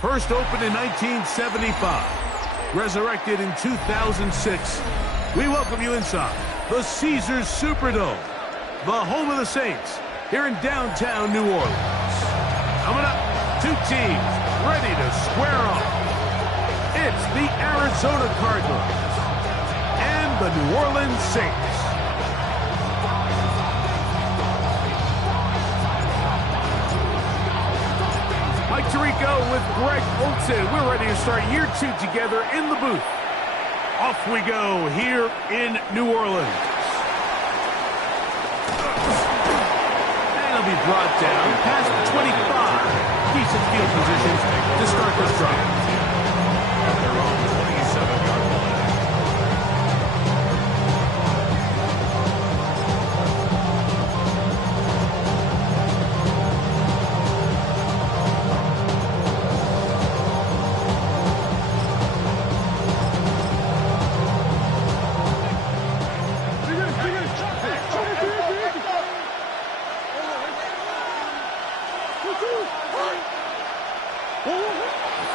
First opened in 1975, resurrected in 2006, we welcome you inside the Caesars Superdome, the home of the Saints, here in downtown New Orleans. Coming up, two teams ready to square off. It's the Arizona Cardinals and the New Orleans Saints. Mike Tirico with Greg Olsen. We're ready to start year 2 together in the booth. Off we go here in New Orleans. And it'll be brought down past the 25. Decent field positions to start this drive. Their own 27-yard line.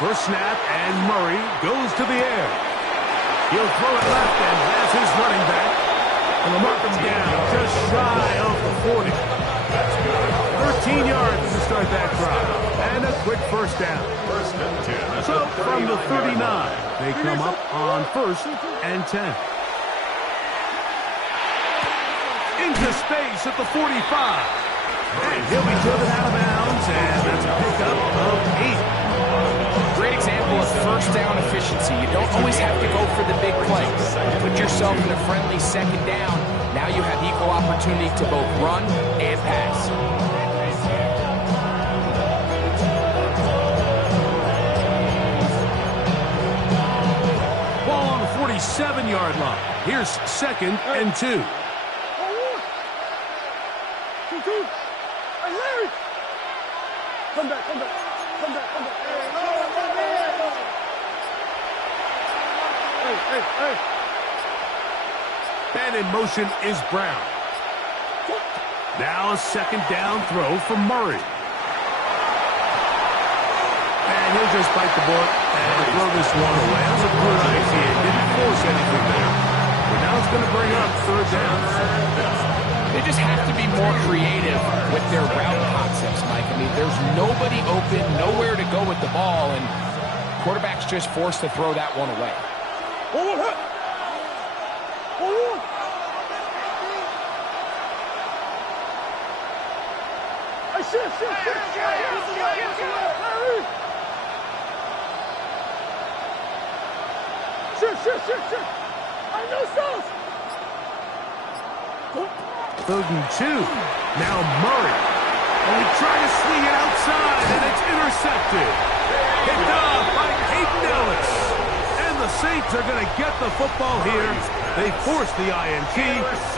First snap, and Murray goes to the air. He'll throw it left and has his running back. And they'll mark him down just shy of the 40. 13 yards to start that drive. And a quick first down. So from the 39, they come up on 1st and 10. Into space at the 45. And he'll be driven out of bounds, and that's a pickup of 8. Great example of first down efficiency. You don't always have to go for the big play. Put yourself in a friendly second down. Now you have equal opportunity to both run and pass. Ball on the 47-yard line. Here's 2nd and 2. Hey, Larry! Come back, come back. Come back, come back. Hey. And in motion is Brown. Now a second down throw from Murray. And he'll just bite the bullet and throw this one away. That was a good idea. Didn't force anything there. But now it's going to bring up 3rd down. They just have to be more creative with their route concepts, Mike. I mean, there's nobody open, nowhere to go with the ball, and quarterback's just forced to throw that one away. Shit. I know sauce. 3rd and 2. Now Murray. And he tried to swing it outside, and it's intercepted. Picked off by Peyton Ellis. And the Saints are going to get the football here. They force the INT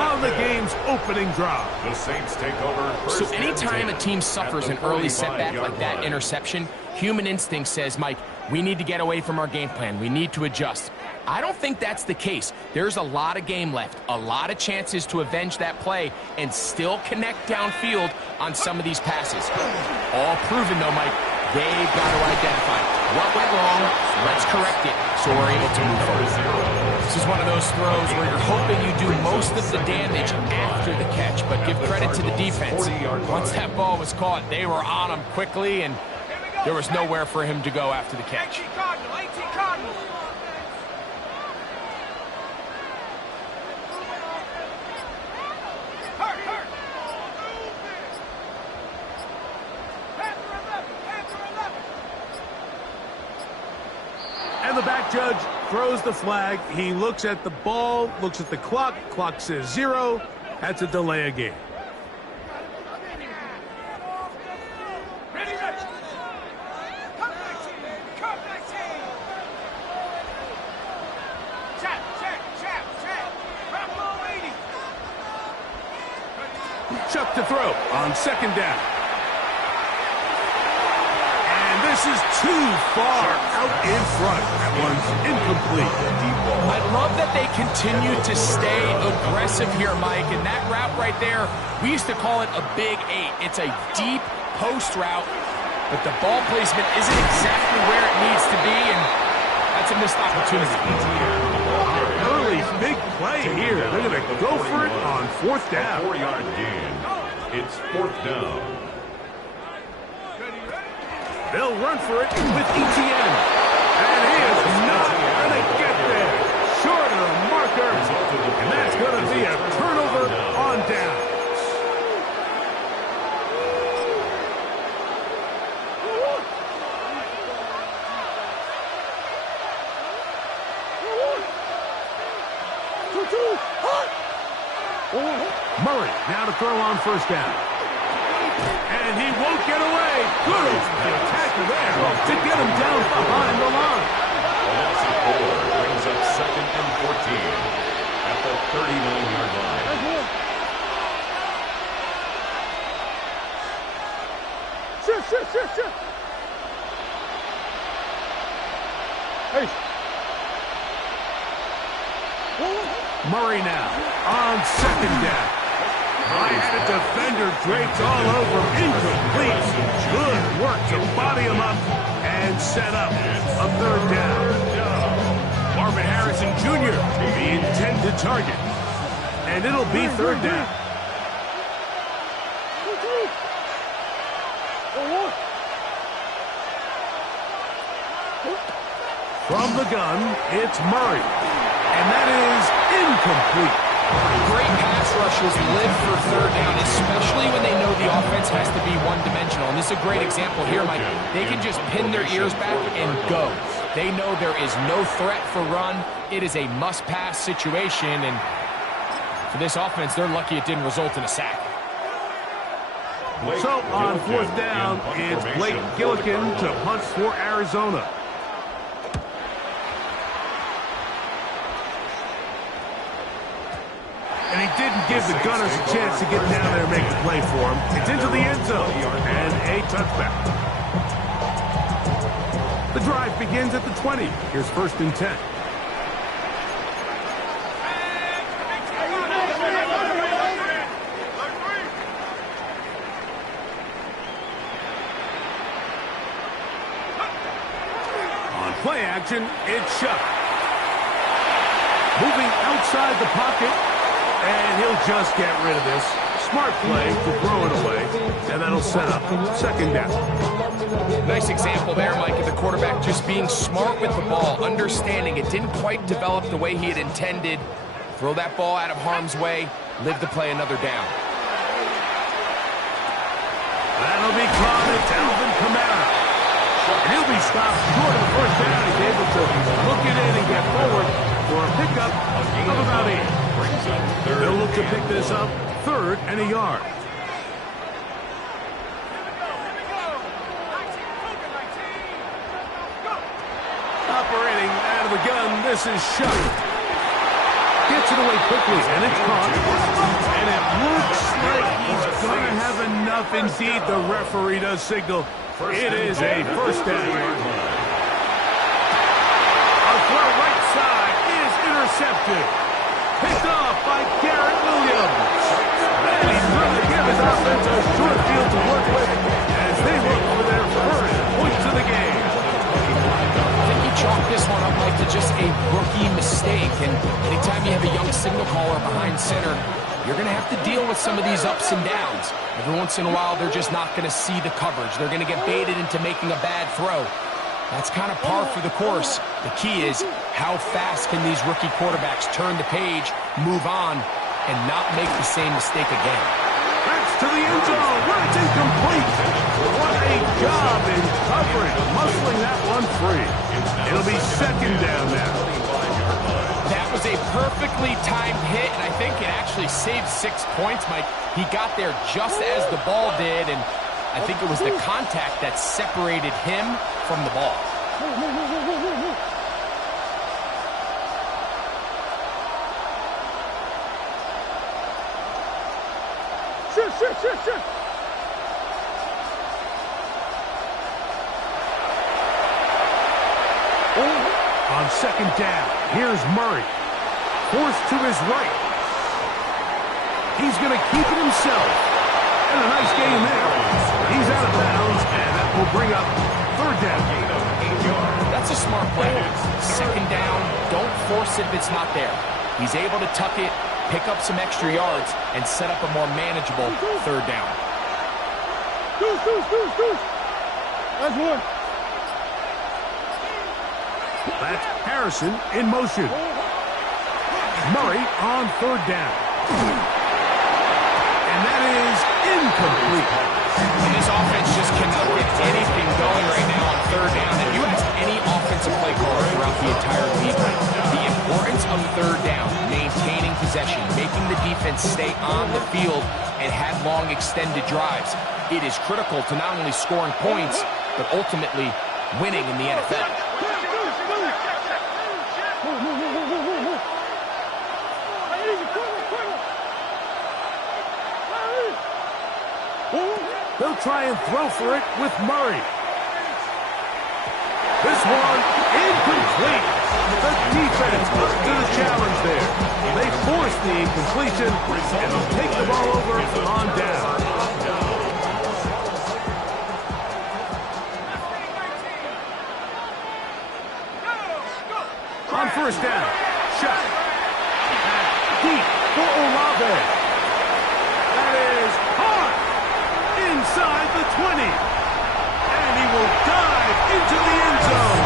on the game's opening drive. The Saints take over. So anytime a team suffers an early setback like that interception, human instinct says, Mike, we need to get away from our game plan. We need to adjust. I don't think that's the case. There's a lot of game left, a lot of chances to avenge that play and still connect downfield on some of these passes. All proven, though, Mike. They've got to identify what went wrong, let's correct it, so we're able to move forward. This is one of those throws where you're hoping you do most of the damage after the catch, but give credit to the defense. Once that ball was caught, they were on him quickly, and there was nowhere for him to go after the catch. 18 Cardinal. And the back judge throws the flag. He looks at the ball, looks at the clock. Clock says 0. That's a delay of game. Chuck to throw on 2nd down. And this is too far out in front. That one's incomplete. I love that they continue to stay aggressive here, Mike. And that route right there, we used to call it a big 8. It's a deep post route. but the ball placement isn't exactly where it needs to be, and that's a missed opportunity. Early big play here. They're going to go for it on 4th down. 4-yard gain. It's 4th down. They'll run for it with Etienne. And he is not going to get there. Short of the marker. And that's going to be a turnover on downs. Murray now to throw on 1st down. And he won't get away. Good tackle there to get him down behind the line. A loss of 4 brings up 2nd and 14 at the 39-yard line. Shit. Hey. Murray now on 2nd down. I had a defender draped all over him. Incomplete. Good work to body him up and set up a 3rd down. Marvin Harrison Jr., the intended target. And it'll be 3rd down. From the gun, it's Murray. And that is incomplete. Great pass rushers live for 3rd down, especially when they know the offense has to be one-dimensional. And this is a great example here, Mike. They can just pin their ears back and go. They know there is no threat for run. It is a must-pass situation, and for this offense, they're lucky it didn't result in a sack. So on 4th down, it's Blake Gillikin to punt for Arizona. And he didn't give the Gunners a chance to get down there and make the play for him. It's into the end zone and a touchback. The drive begins at the 20. Here's 1st and 10. On play action, it's Shuck. Moving outside the pocket. And he'll just get rid of this. Smart play to throw it away. And that'll set up 2nd down. Nice example there, Mike, of the quarterback just being smart with the ball, understanding it didn't quite develop the way he had intended. Throw that ball out of harm's way, live to play another down. That'll be caught at Alvin Kamara. And he'll be stopped short of 1st down. He's able to look it in and get forward for a pickup of about 8. They'll look to pick this up 3rd and a yard. Operating out of the gun, this is Shuck. Gets it away quickly, and it's caught. And it looks like he's going to have enough. Indeed, the referee does signal. It is a 1st down. A throw right side is intercepted. Picked off by Garrett Williams. And he's going to give his offense a short field to work with as they look for their 1st points of the game. I think you chalk this one up, Mike, to just a rookie mistake. And anytime you have a young signal caller behind center, you're going to have to deal with some of these ups and downs. Every once in a while, they're just not going to see the coverage. They're going to get baited into making a bad throw. That's kind of par for the course. The key is how fast can these rookie quarterbacks turn the page, move on, and not make the same mistake again. That's to the end zone where it's incomplete. What a job in coverage, muscling that one free. It'll be 2nd down now. That was a perfectly timed hit, and I think it actually saved 6 points, Mike. He got there just as the ball did, and I think it was the contact that separated him from the ball. Shit. On 2nd down, here's Murray. Forced to his right. He's going to keep it himself. And a nice game there. He's out of bounds, and that will bring up third down. Gain of 8 yards. That's a smart play. Second down, don't force it if it's not there. He's able to tuck it, pick up some extra yards, and set up a more manageable third down. Deuce. That's one. That's Harrison in motion. Murray on third down. And that is incomplete. And this offense just cannot get anything going right now on third down. If you ask any offensive play caller throughout the entire league, the importance of third down, maintaining possession, making the defense stay on the field and have long extended drives, it is critical to not only scoring points, but ultimately winning in the NFL. They'll try and throw for it with Murray. This one incomplete. The defense up to the challenge there. They force the incompletion and they'll take the ball over on down. On first down, shot. Deep for Olave. That is hard. Inside the 20. And he will dive into the end zone.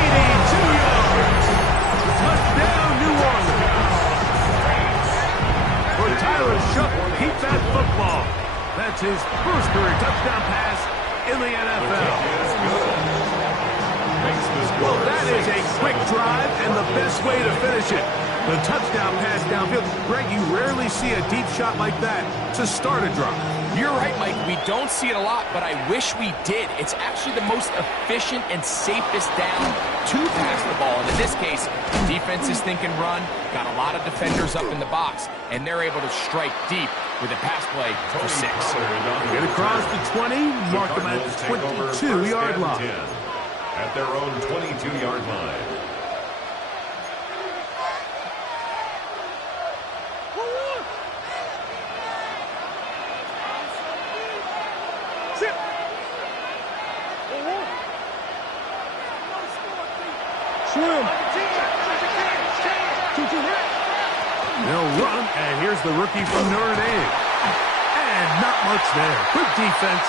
82 yards. Touchdown, New Orleans. For Tyler Shough to keep that football. That's his first career touchdown pass in the NFL. Well, that is a quick drive and the best way to finish it. The touchdown pass downfield. Greg, you rarely see a deep shot like that to start a drive. You're right, Mike. We don't see it a lot, but I wish we did. It's actually the most efficient and safest down to pass the ball. And in this case, defense is thinking run, got a lot of defenders up in the box, and they're able to strike deep with a pass play for 6. Get across the 20, mark them at the 22-yard line. At their own 22-yard line. Swim. They'll run, and here's the rookie from Notre Dame. And not much there. Good defense.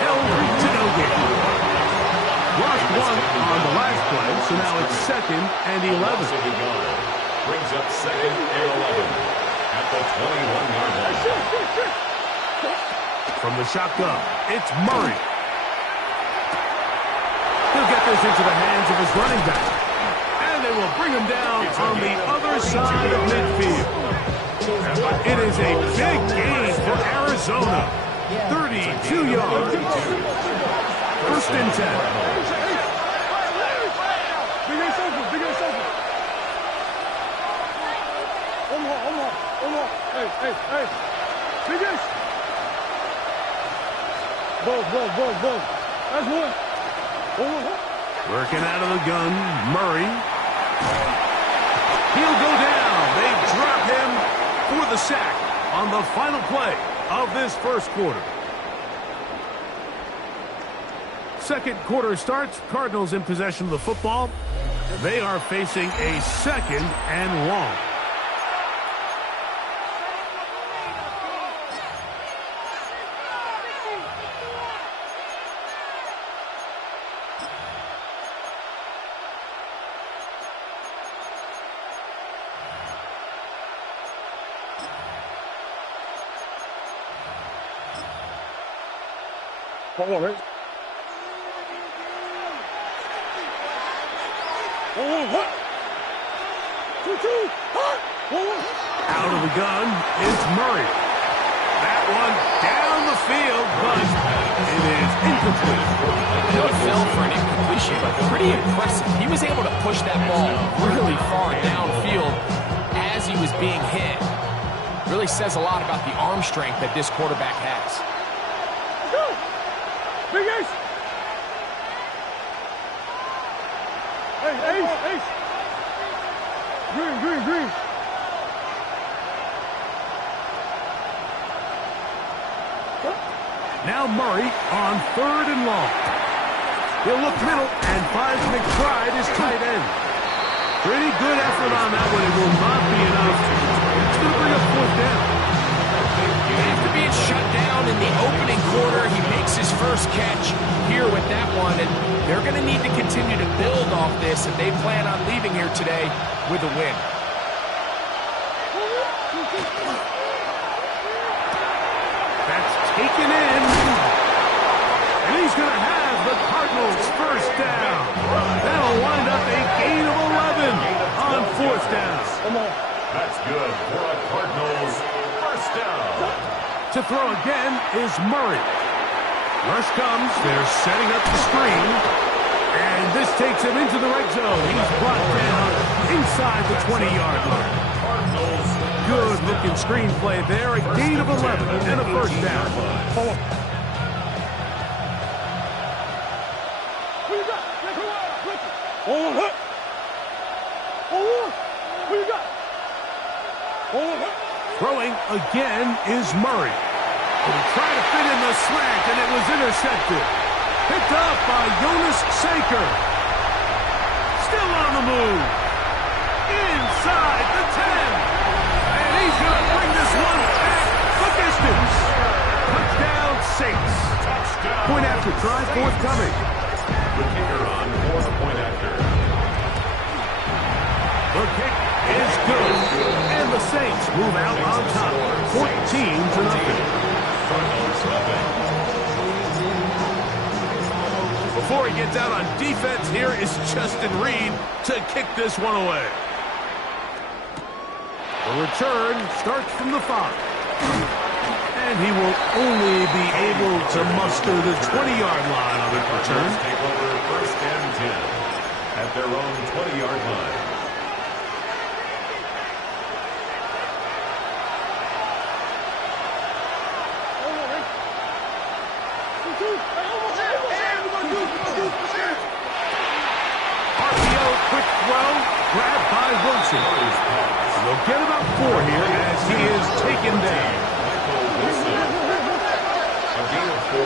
Held to no gain. Lost one on the last play, so now it's 2nd and 11. Brings up 2nd and 11 at the 21-yard line. From the shotgun, it's Murray. He'll get this into the hands of his running back. And they will bring him down on the other side of midfield. It is a big gain for Arizona. 32 yards. 1st and 10. Big ass open. Omar. Hey. Big ass. Ball. That's one. Working out of the gun, Murray. He'll go down. They drop him for the sack on the final play of this first quarter. Second quarter starts. Cardinals in possession of the football. They are facing a 2nd and long. Hold on, right? What? 2-2. Out of the gun is Murray. That one down the field, but it is incomplete. I know it fell for an incompletion, but pretty impressive. He was able to push that ball really far downfield as he was being hit. Really says a lot about the arm strength that this quarterback has. Big ace. Ace. Green. Now Murray on 3rd and long. He'll look middle and finds McBride his tight end. Pretty good effort on that one. It will not be enough. It's going to bring up 4th down. After being shut down in the opening quarter, he makes his first catch here with that one, and they're going to need to continue to build off this if they plan on leaving here today with a win. That's taken in. And he's going to have the Cardinals' first down. That'll wind up a gain of 11 on 4th down. That's good for a Cardinals first down. To throw again is Murray. Rush comes. They're setting up the screen. And this takes him into the red zone. He's brought down inside the 20-yard line. Good-looking screenplay there. A gain of 11 and a first down. Throwing again is Murray. He tried to fit in the slant, and it was intercepted. Picked up by Jonas Saker. Still on the move. Inside the 10. And he's going to bring this one back the distance. Touchdown, Saints. Point after try forthcoming. The kicker on for the point after. The kick is good. And the Saints move out on top. 14-0. Before he gets out on defense, here is Justin Reed to kick this one away. The return starts from the 5. And he will only be able to muster the 20-yard line on that return. Take over 1st and 10 at their own 20-yard line. RPO, quick throw, grabbed by Wilson. They'll get about 4 here as he is taken down. Michael Wilson. A gain of 4.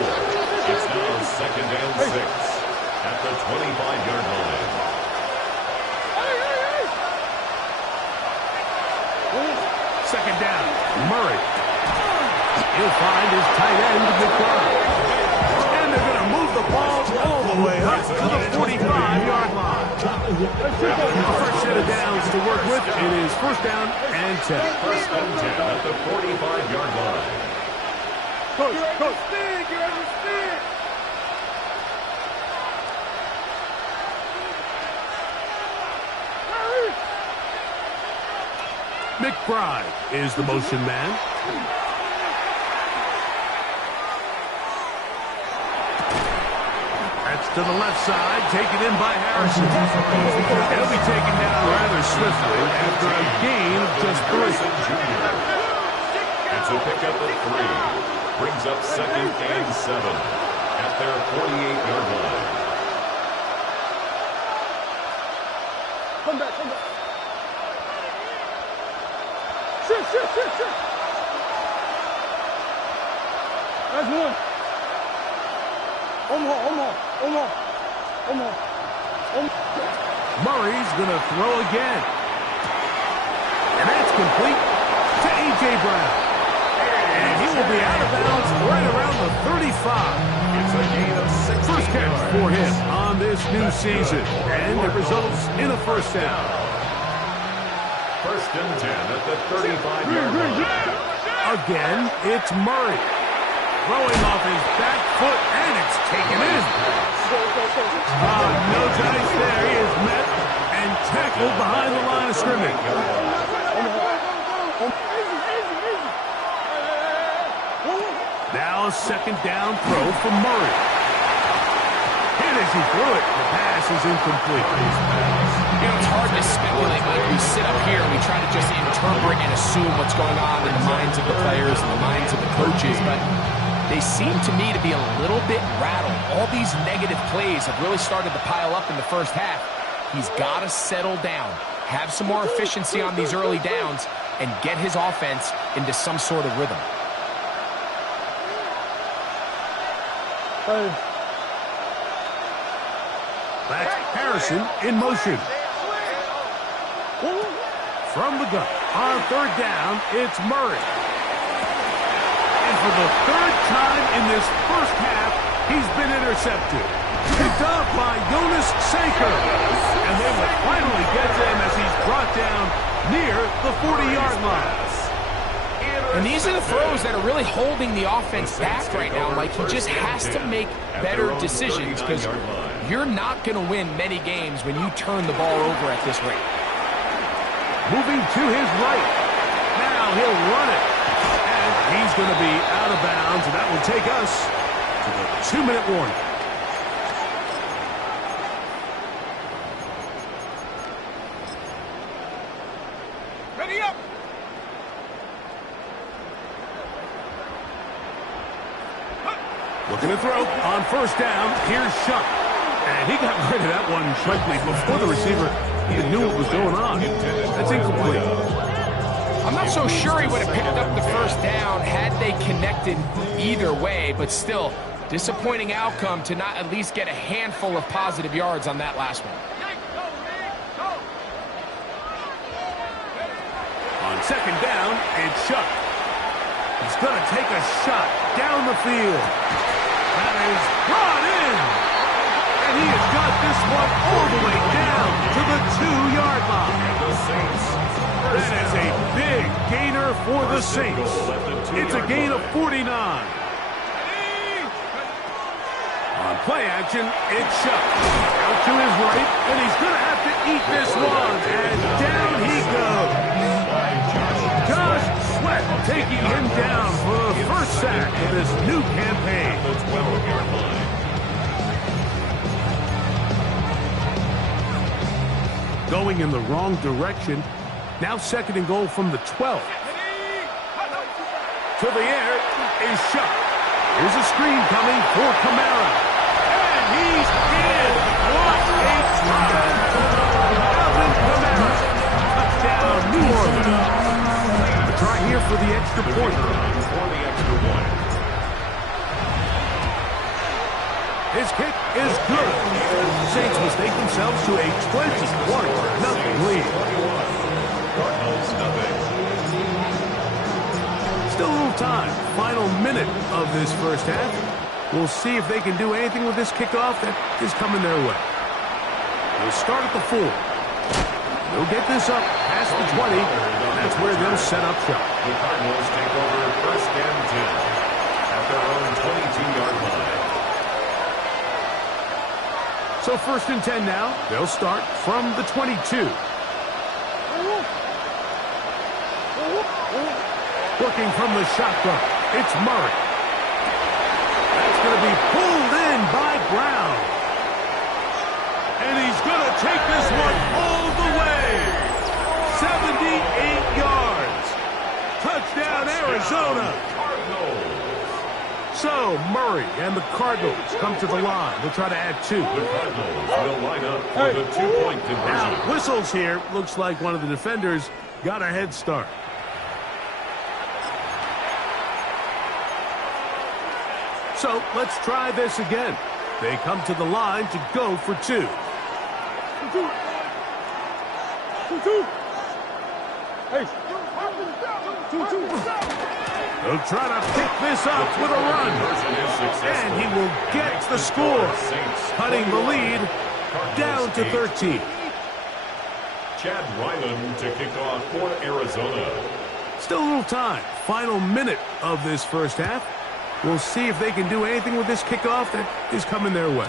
It's now 2nd and 6 at the 25-yard line. Second down, Murray. He'll find his tight end, McBride. And they're going to move the ball all the way up to the 45-yard line. A fresh set of downs to work with. It is 1st down and 10. 1st and 10 at the 45-yard line. Coach, speed, get ready to speed. McBride is the motion man. That's to the left side, taken in by Harrison. He'll be taken down rather swiftly after a gain of just 3. It's a pickup of 3. Brings up 2nd and 7 at their 48-yard line. Come back. Sit. That's 1. Omar. Murray's going to throw again. And that's complete to A.J. Brown. And he will be out of bounds right around the 35. It's a gain of 6. First catch for him on this new season. And it results in a first down. 1st and 10 at the 35-yard line. Again, it's Murray. Throwing off his back foot, and it's taken in. No dice there. He is met and tackled behind the line of scrimmage. Now a 2nd down throw from Murray. And as he threw it, the pass is incomplete. You know, it's hard to speculate, Mike. We sit up here and we try to just interpret and assume what's going on in the minds of the players and the minds of the coaches, but they seem to me to be a little bit rattled. All these negative plays have really started to pile up in the first half. He's got to settle down, have some more efficiency on these early downs, and get his offense into some sort of rhythm. Hey. That's Harrison in motion. From the gun, on third down, it's Murray. And for the third time in this first half, he's been intercepted. Picked up by Jonas Sanker. And they will finally get to him as he's brought down near the 40-yard line. And these are the throws that are really holding the offense back right now, Mike. He just has to make better decisions because you're not going to win many games when you turn the ball over at this rate. Moving to his right. Now he'll run it. And he's going to be out of bounds, and that will take us to the 2-minute warning. Ready up. Looking to throw on first down. Here's Shuck. And he got rid of that one quickly before the receiver even knew what was going on. That's incomplete. I'm not so sure he would have picked up the first down had they connected either way, but still, disappointing outcome to not at least get a handful of positive yards on that last one. On second down, it's Shuck. He's going to take a shot down the field. That is brought in. And he has got this one all the way down to the 2-yard line. That is a big gainer for the Saints. It's a gain of 49. On play action, it's Shuck. Out to his right, and he's going to have to eat this one. And down he goes. Josh Sweat taking him down for the first sack of this new campaign. Going in the wrong direction. Now second and goal from the 12. To the air is Shuck. Here's a screen coming for Kamara. And he's in. What a try. Alvin Kamara. Touchdown, New Orleans. A try here for the extra point. His kick is good. The Saints mistake themselves to a 21-0 lead. Still a little time. Final minute of this first half. We'll see if they can do anything with this kickoff that is coming their way. They'll start at the 4. They'll get this up past the 20. That's where they'll set up shop. The Cardinals take over first and 10 at their own 22-yard line. So first and 10 now. They'll start from the 22. Working from the shotgun, it's Murray. That's going to be pulled in by Brown. And he's going to take this one all the way. 78 yards. Touchdown, Arizona. So Murray and the Cardinals come to the line. They'll try to add 2. The Cardinals will line up for the 2-point conversion. Now, whistles here. Looks like one of the defenders got a head start. So let's try this again. They come to the line to go for 2. 2-2. Hey. 2-2. They'll try to pick this up with a run. And he will get the score, cutting the lead down to 13. Chad Ryland to kick off for Arizona. Still a little time. Final minute of this first half. We'll see if they can do anything with this kickoff that is coming their way.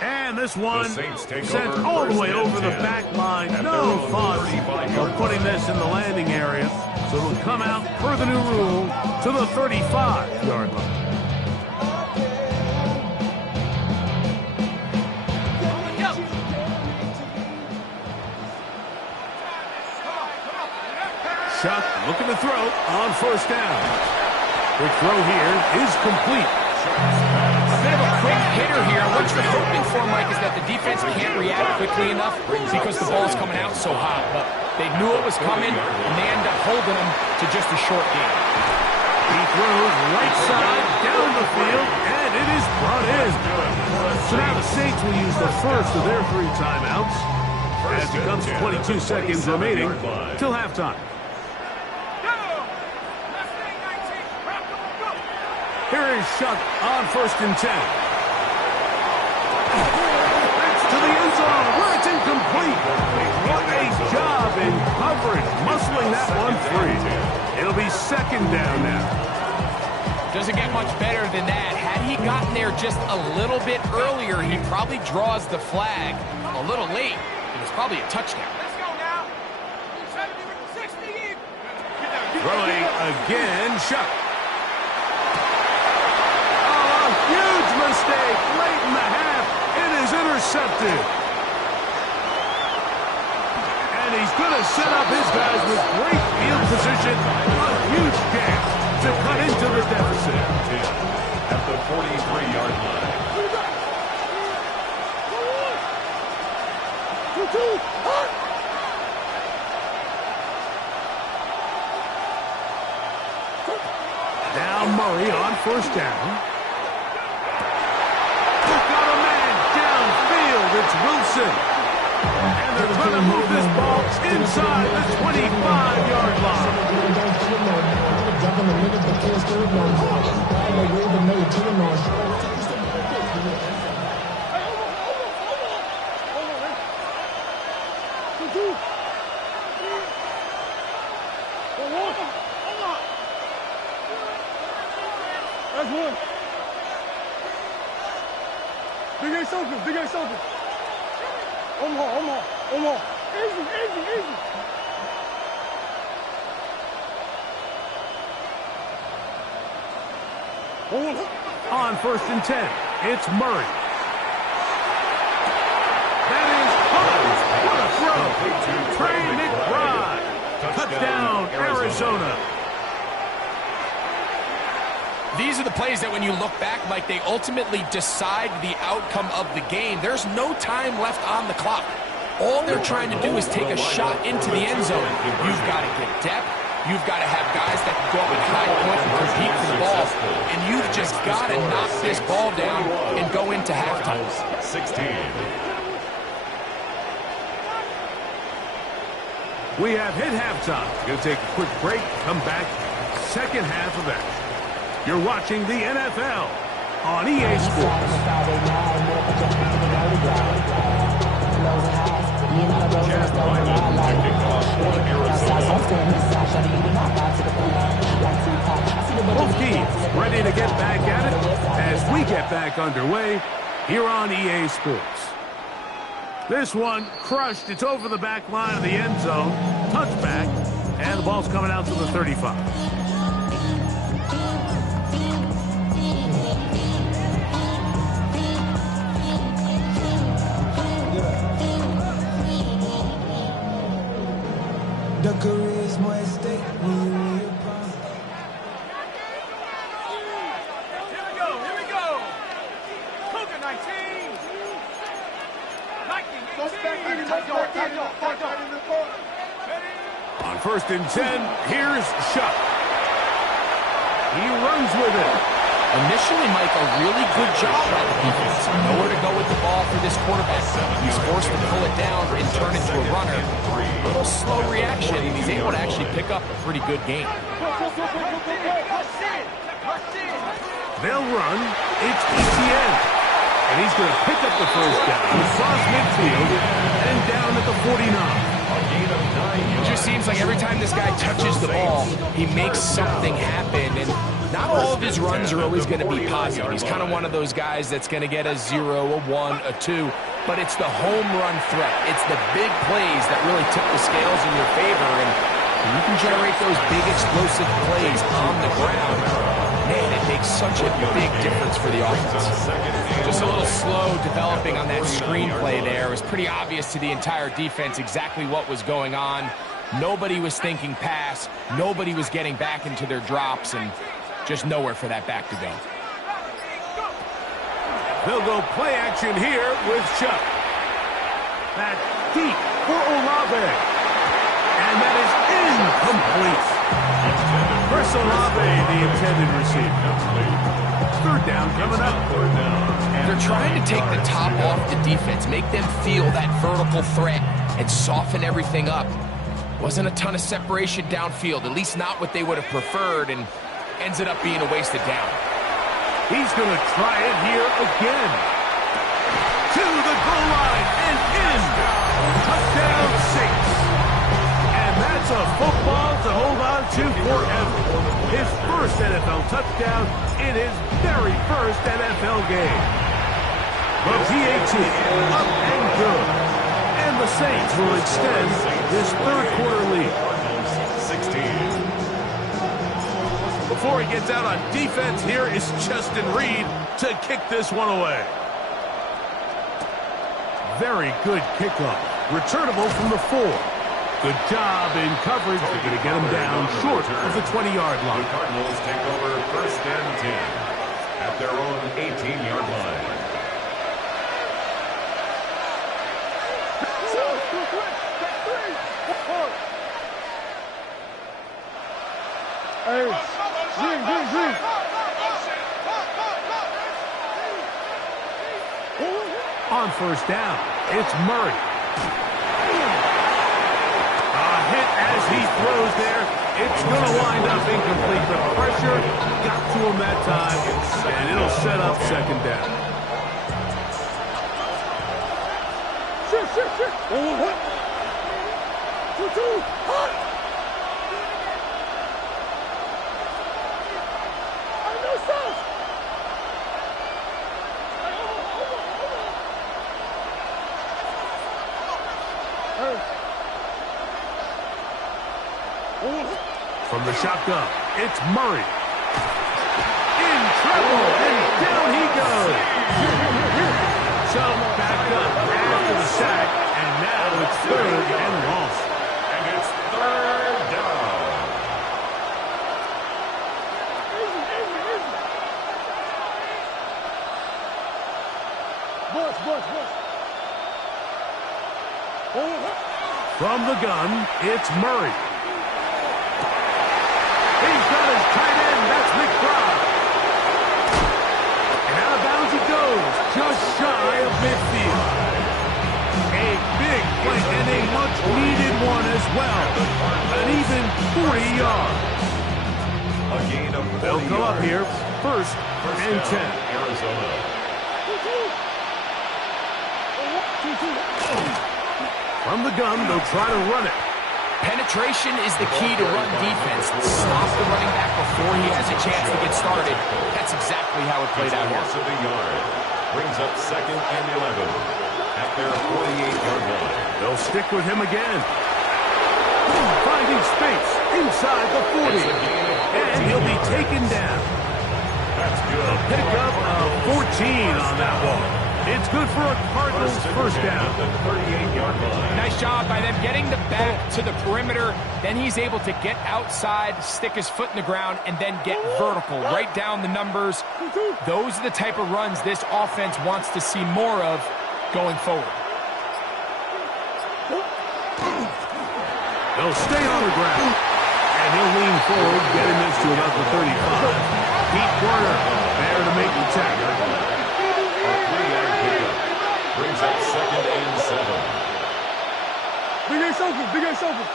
And this one sent all the way over the back line. No thought of putting this in the landing area. So it'll come out, per the new rule, to the 35-yard line. Shuck looking to throw on first down. Quick throw here is complete. A bit of a quick hitter here. What you're hoping for, Mike, is that the defense can't react quickly enough because the ball's coming out so hot. But they knew it was coming, and they end up holding them to just a short game. He throws right side down the field, and it is brought in. So now the Saints will use the first of their 3 timeouts as it comes to 22 seconds remaining till halftime. Here is Shuck on 1st and 10. That's to the end zone where it's incomplete. What a job in coverage, muscling that one free. It'll be 2nd down now. Doesn't get much better than that. Had he gotten there just a little bit earlier, he probably draws the flag a little late. It was probably a touchdown. Let's go now. 70, 60. Throwing again, Shuck. Oh, a huge mistake late in the half. It is intercepted. And he's going to set up his guys with great field position. A huge gap to cut into the deficit. At the 43-yard line. Now Murray on 1st down. Got a man downfield. It's Wilson. And they're going to move this ball inside the 25-yard line. That's one. Big Ace open, Big Ace open. Omar. Easy. On 1st and 10, it's Murray. That is close. What a throw. Trey McBride. Touchdown, Arizona. These are the plays that when you look back, Mike, they ultimately decide the outcome of the game. There's no time left on the clock. All they're trying to do is take a shot into the end zone. You've got to get depth. You've got to have guys that can go up at high point and compete for the ball. And you've just got to knock this ball down and go into halftime. 16. We have hit halftime. Going to take a quick break. Come back. 2nd half of action. You're watching the NFL on EA Sports. Both teams ready to get back at it as we get back underway here on EA Sports. This one crushed. It's over the back line of the end zone. Touchback. And the ball's coming out to the 35. The charisma at stake when you real boss. Here we go. Cougar 19. 18. On 1st and 10, here's Shuck. He runs with it. Initially, Mike, a really good job by the defense. Nowhere to go with the ball for this quarterback. He's forced to pull it down and turn into a runner. A little slow reaction, and he's able to actually pick up a pretty good game. They'll run. It's ETN. And he's going to pick up the 1st down across midfield and down at the 49. It just seems like every time this guy touches the ball, he makes something happen. And not all of his runs are always going to be positive. He's kind of one of those guys that's going to get a 0, a 1, a 2. But it's the home run threat. It's the big plays that really tip the scales in your favor. And you can generate those big explosive plays on the ground. Man, it makes such a big difference for the offense. Just a little slow developing on that screenplay there. It was pretty obvious to the entire defense exactly what was going on. Nobody was thinking pass. Nobody was getting back into their drops, and just nowhere for that back to go. They'll go play action here with Chuck. That deep for Olave. And that is incomplete. Chris Olave, the intended receiver. Third down coming up. Third down. They're trying to take the top off the defense, make them feel that vertical threat, and soften everything up. Wasn't a ton of separation downfield, at least not what they would have preferred, and ends it up being a wasted down. He's going to try it here again. To the goal line and in. Touchdown Saints. And that's a football to hold on to forever. His first NFL touchdown in his very first NFL game. The PAT up and good. And the Saints will extend this third quarter lead. 16. Before he gets out on defense, here is Justin Reed to kick this one away. Very good kickoff. Returnable from the 4. Good job in coverage. They're going to get him down short of the 20-yard line. The Cardinals take over first and 10 at their own 18-yard line. Hey, green. On first down, it's Murray. A hit as he throws there. It's going to wind up incomplete. The pressure got to him that time, and it'll set up second down. Shit. 2-2. Hot. I know stuff. From the shotgun, it's Murray. In trouble, and down he goes. So back up after the sack, and now it's third and long. And it's third down. Bus. From the gun, it's Murray. He's got his tight end. That's McBride. And out of bounds he goes, just shy of midfield. A big play and a much-needed one as well. An even 40 yards. A gain of 40 They'll come up yards. here, first and 10. Arizona. From the gun, they'll try to run it. Penetration is the key to run defense. Stop the running back before he has a chance to get started. That's exactly how it played out here. Loss of a yard. Brings up second and 11 at their 48-yard line. They'll stick with him again. Finding space inside the 40. And he'll be taken down. That's good. Pickup of 14 on that one. It's good for a Cardinals first down. At the 38-yard line. Nice job by them getting the back to the perimeter. Then he's able to get outside, stick his foot in the ground, and then get vertical, right down the numbers. Those are the type of runs this offense wants to see more of going forward. They'll stay on the ground. And he'll lean forward, getting this to about the 35. Pete Werner there to make the tackle. Brings up second and 7. Big Ace open.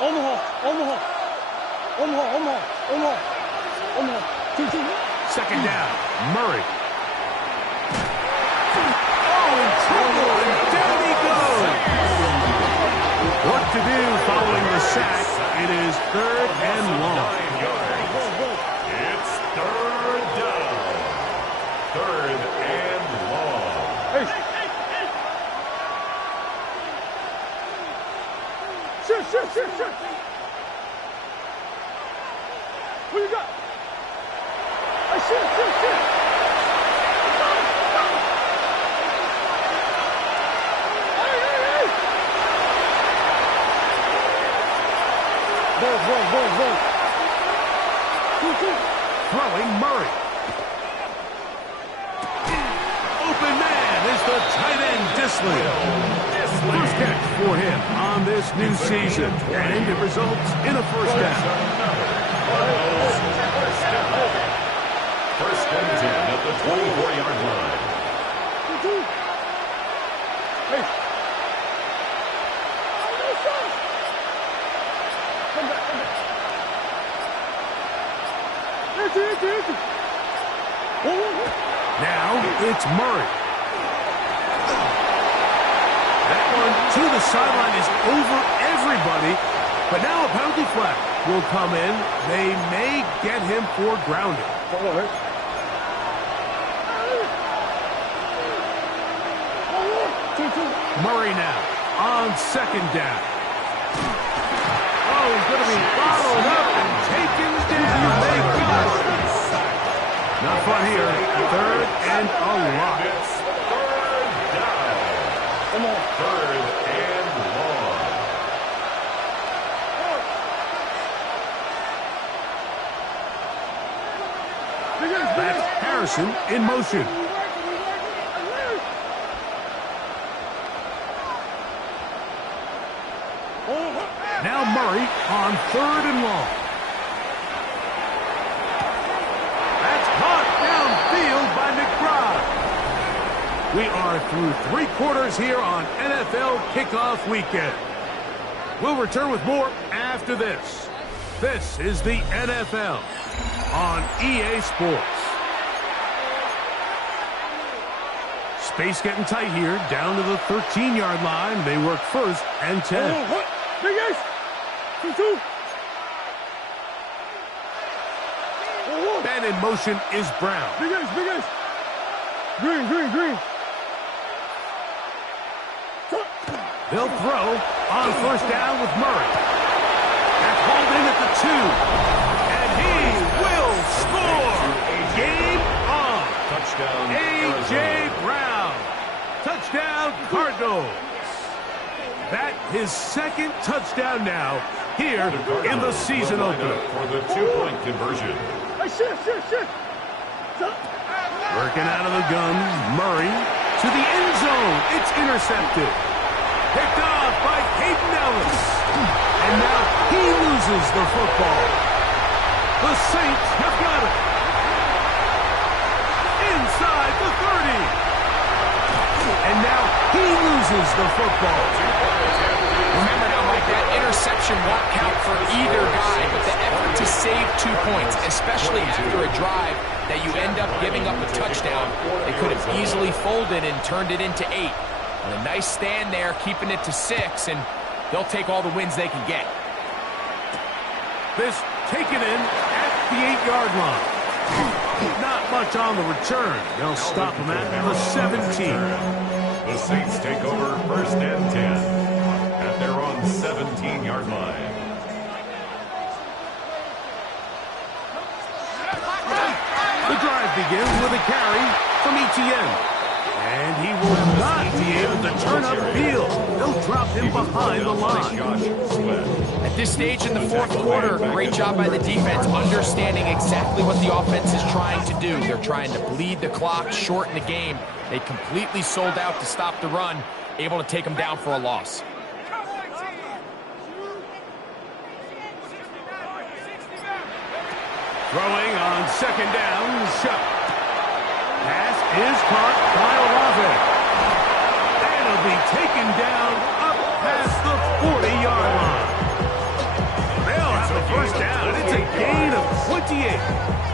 Omaha. 2-2. Second down, Murray. Oh, in trouble, and down he goes. What to do following the sack? It is third and long. It's third down. Third and long. Hey. Shit. What you got? Hey, shit. Hey. Ball. 2-2. Throwing Murray. Open man is the tight end Dissly. First catch for him on this new season, and it results in a first down. First Now it's Murray. That one to the sideline is over everybody. But now a penalty flag will come in. They may get him for grounding. Murray now on second down. Oh, he's going to be followed up and taken down. They got it. Not fun here. Third and a lot. It's third down. Third and long. That's Harrison in motion. Now Murray on third and long. That's caught downfield by McBride. We are through 3 quarters here on NFL Kickoff Weekend. We'll return with more after this. This is the NFL on EA Sports. Space getting tight here, down to the 13-yard line. They work first and 10. Man in motion is Brown. Green. They'll throw on first down with Murray. That's hauled in at the 2. And he will score. Game on. Touchdown, A.J. Brown. Touchdown, Cardinals. That his second touchdown now here in the season opener. For the 2-point conversion. Working out of the gun, Murray to the end zone. It's intercepted. Picked off by Hayden Ellis. And now he loses the football. The Saints have got it. Inside the 30. And now he loses the football. Remember now, Mike, that interception won't count for either guy, but the effort to save 2 points, especially after a drive that you end up giving up a touchdown, they could have easily folded and turned it into 8. But a nice stand there, keeping it to 6, and they'll take all the wins they can get. This taken in at the 8-yard line. Not much on the return. They'll stop him at the 17. The Saints take over first and 10 at their own 17-yard line. The drive begins with a carry from Etienne. And he will not be able to turn upfield. They'll drop him behind the line. At this stage in the fourth quarter, great job by the defense, understanding exactly what the offense is trying to do. They're trying to bleed the clock, shorten the game. They completely sold out to stop the run, able to take them down for a loss. Throwing on second down, Shuck. Pass is caught by Olave. And it'll be taken down up past the 40-yard line. They'll have the first down. It's a gain of 28.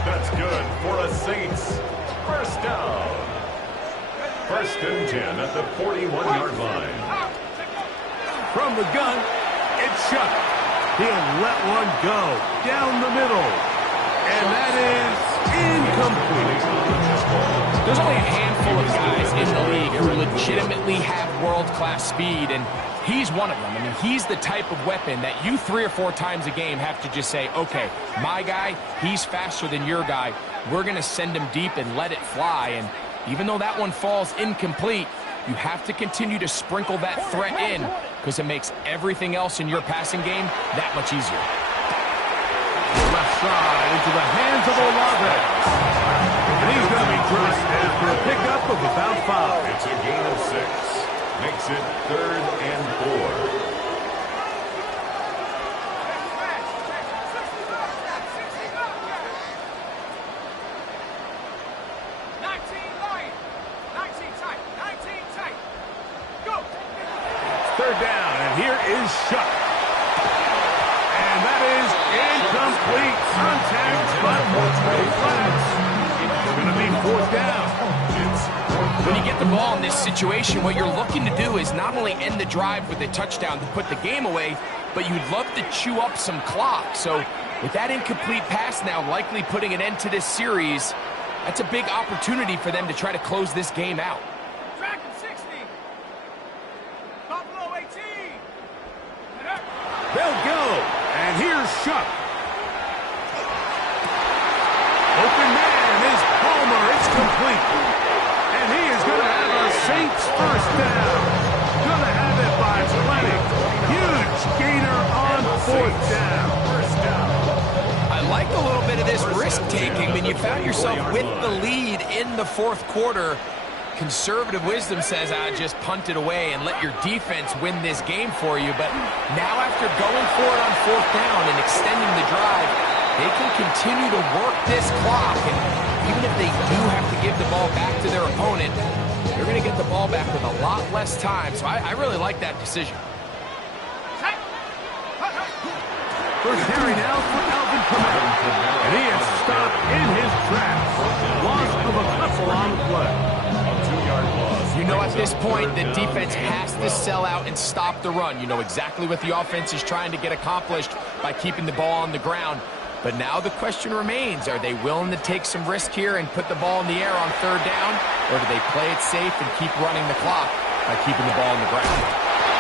That's good for the Saints. First down. First and 10 at the 41-yard line. From the gun, it's Shuck. He'll let one go down the middle. And that is incomplete. There's only a handful of guys in the league who legitimately have world-class speed, and he's one of them. I mean, he's the type of weapon that you 3 or 4 times a game have to just say, okay, my guy, he's faster than your guy. We're going to send him deep and let it fly. And even though that one falls incomplete, you have to continue to sprinkle that threat in because it makes everything else in your passing game that much easier. Left side into the hands of Olave. And he's going to be dropped after a pickup of about 5. It's a gain of 6. Makes it 3rd and 4. Third down, and here is Shuck. And that is incomplete. Contact, but the ball in this situation, what you're looking to do is not only end the drive with a touchdown to put the game away, but you'd love to chew up some clock. So with that incomplete pass now likely putting an end to this series, that's a big opportunity for them to try to close this game out. Tracking 60. Buffalo 18. They'll go. And here's Shuck. Open man is Palmer. It's complete. And he is going to have a Saints first down. Going to have it by plenty. Huge gainer on fourth down. I like a little bit of this risk-taking when you found yourself with the lead in the fourth quarter. Conservative wisdom says, just punt it away and let your defense win this game for you. But now after going for it on fourth down and extending the drive, they can continue to work this clock. And even if they do have to give the ball back to their opponent, they're going to get the ball back with a lot less time. So I really like that decision. First carry now for Alvin Kamara. And he is stopped in his tracks. Loss of a couple on the play. You know at this point the defense has to sell out and stop the run. You know exactly what the offense is trying to get accomplished by keeping the ball on the ground. But now the question remains, are they willing to take some risk here and put the ball in the air on third down? Or do they play it safe and keep running the clock by keeping the ball on the ground?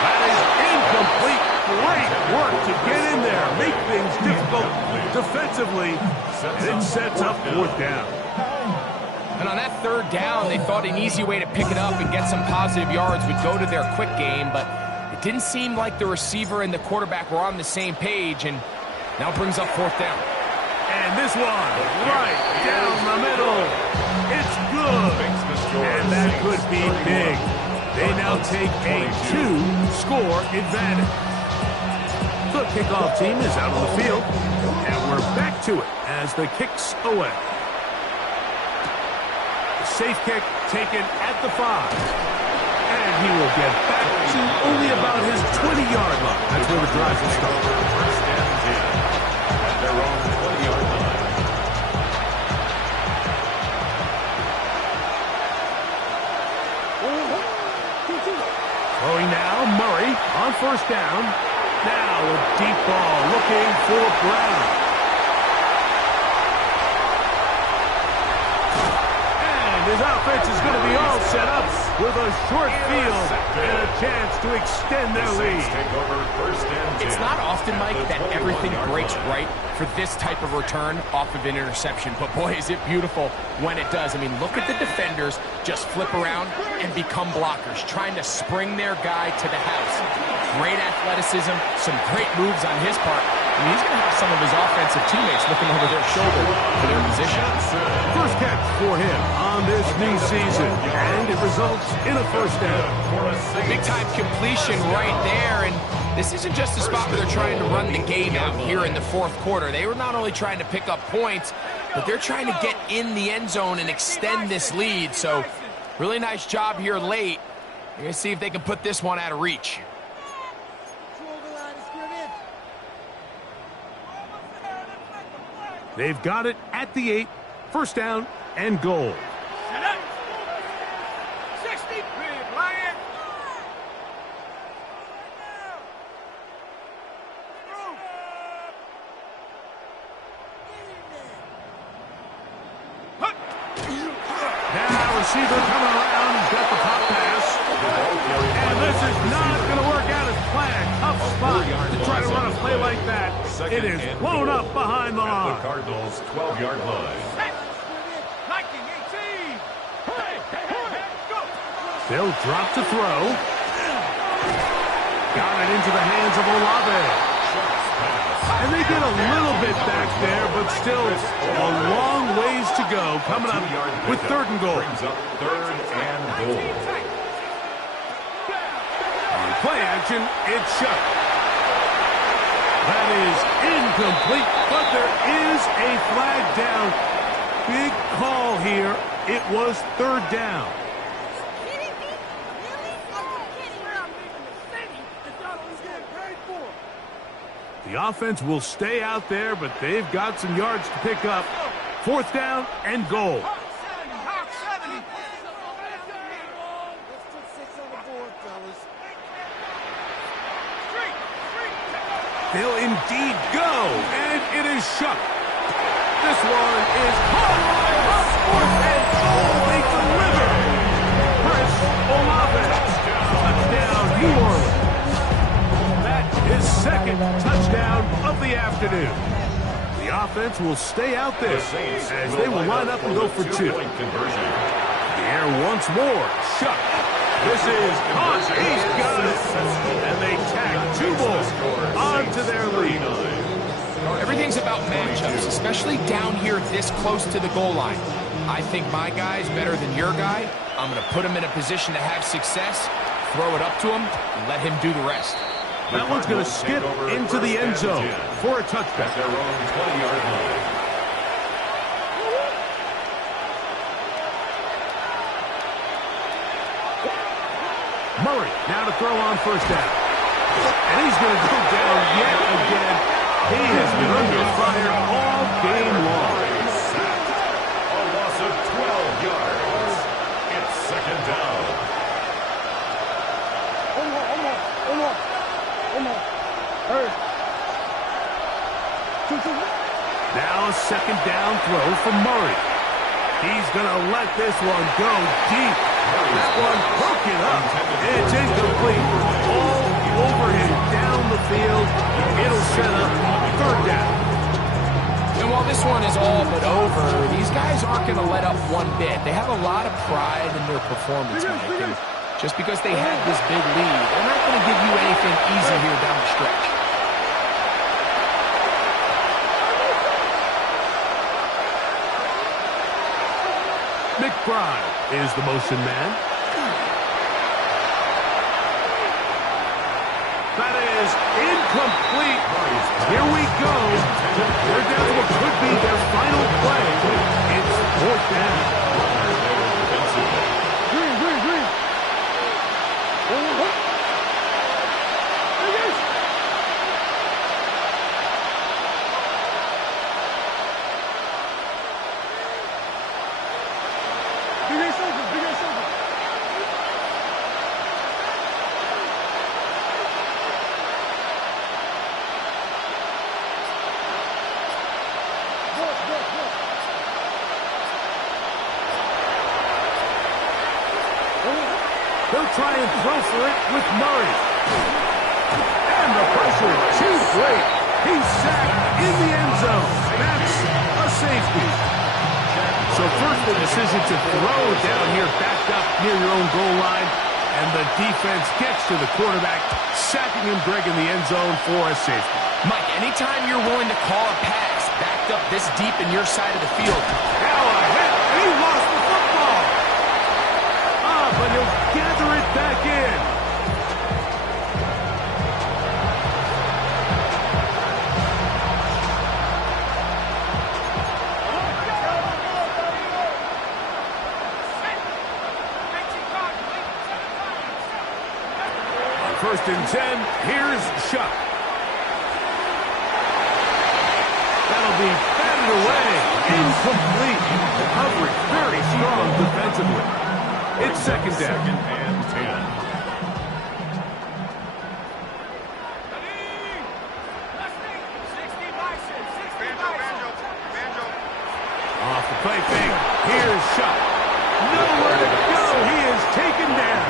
That is incomplete. Great work to get in there, make things difficult defensively, and it sets up fourth down. And on that third down, they thought an easy way to pick it up and get some positive yards would go to their quick game, but it didn't seem like the receiver and the quarterback were on the same page, and now brings up fourth down. And this one, right down the middle. It's good. And that could be big. They now take a 2-score advantage. The kickoff team is out on the field, and we're back to it as the kick's away. The safe kick taken at the 5. And he will get back to only about his 20-yard line. That's where the drive will start. First and 10 at their own 20-yard line. Throwing now, Murray on first down. Now a deep ball looking for Brown. And his offense is going to be all set up with a short field and a chance to extend their lead. It's not often, Mike, that everything breaks right for this type of return off of an interception. But boy, is it beautiful when it does. I mean, look at the defenders just flip around and become blockers, trying to spring their guy to the house. Great athleticism, some great moves on his part. I mean, he's going to have some of his offensive teammates looking over their shoulder for their position. First catch for him on this new season, and it results in a first down. Big-time completion right there, and this isn't just a spot where they're trying to run the game out here in the fourth quarter. They were not only trying to pick up points, but they're trying to get in the end zone and extend this lead. So, really nice job here late. You're going to see if they can put this one out of reach. They've got it at the 8, first down and goal. Set up. 60. Lion. Now receiver coming around, he's got the pop pass. And this is not going to work out as planned. Tough spot to try to run a play like that. It is blown up behind the line. The Cardinals' 12-yard line. They'll drop to throw. Got it into the hands of Olave. And they get a little bit back there, but still a long ways to go. Coming up with third and goal. Brings up third and goal. On play action, it's Shuck. That is incomplete, but there is a flag down. Big call here. It was third down. The offense will stay out there, but they've got some yards to pick up. Fourth down and goal. They'll indeed go, and it is Shough. This one is caught up, fourth, and they deliver. Chris Olave, touchdown, New Orleans. That is second touchdown of the afternoon. The offense will stay out there as they will line up and go for two. The air once more, Shough. This is caught, he's got it, and they tack two more onto their lead. Everything's about matchups, especially down here this close to the goal line. I think my guy's better than your guy. I'm going to put him in a position to have success, throw it up to him, and let him do the rest. That one's going to skip into the end zone for a touchdown. At their own 20-yard line. Murray now to throw on first down. And he's going to go down yet again. He has been under fire all game long. A loss of 12 yards. It's second down. One more. Hurry. Two. Now a second down throw from Murray. He's going to let this one go deep. That one broken up. It's incomplete. All over him down the field. It'll set up third down. And while this one is all but over, these guys aren't going to let up one bit. They have a lot of pride in their performance, Mike. And just because they have this big lead, they're not going to give you anything easy here down the stretch. McBride is the motion man. That is incomplete. Here we go. They're down to what could be their final play. It's fourth down. Green. Big ass open. They'll try and throw for it with Murray. And the pressure too great. He's sacked in the end zone. That's a safety. So first the decision to throw down here backed up near your own goal line. And the defense gets to the quarterback, sacking him, Greg, in the end zone for a safety. Mike, anytime you're willing to call a pass backed up this deep in your side of the field. Now a hit. He lost the football. But he'll gather it back in. On 1st and 10, here's Shough. That'll be batted away. Incomplete. Recovery very strong defensively. It's second down. Second and 10. Off the play fake. Here's Shough. Nowhere to go. He is taken down.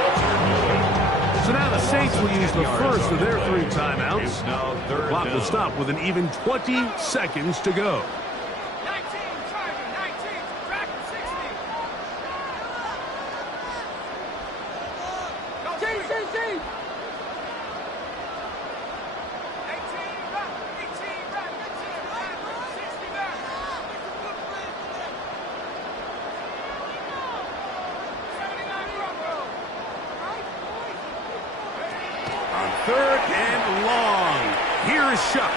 So now the Saints will use the first of their 3 timeouts. The clock will stop with an even 20 seconds to go. Third and long. Here's Shough.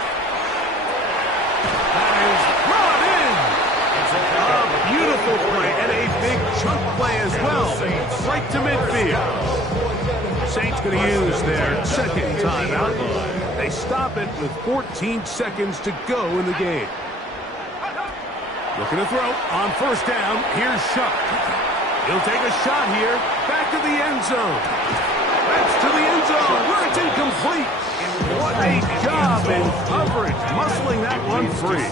That is brought in. A beautiful play and a big chunk play as well. Right to midfield. Saints going to use their second timeout. They stop it with 14 seconds to go in the game. Looking to throw on first down. Here's Shough. He'll take a shot here. Back to the end zone. That's to the end zone where it's incomplete. What a job in coverage, muscling that one free.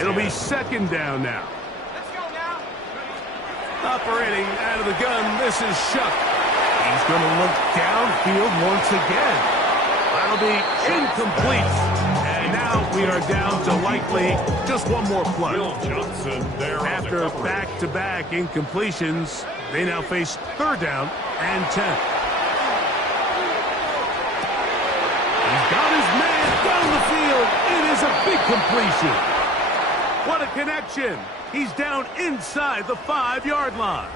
It'll be second down now. Let's go now. Operating out of the gun, this is Shuck. He's going to look downfield once again. That'll be incomplete. And now we are down to likely just one more play. Will Johnson there on the After coverage. back-to-back incompletions, they now face third down and 10. He's got his man down the field. It is a big completion. What a connection. He's down inside the 5-yard line.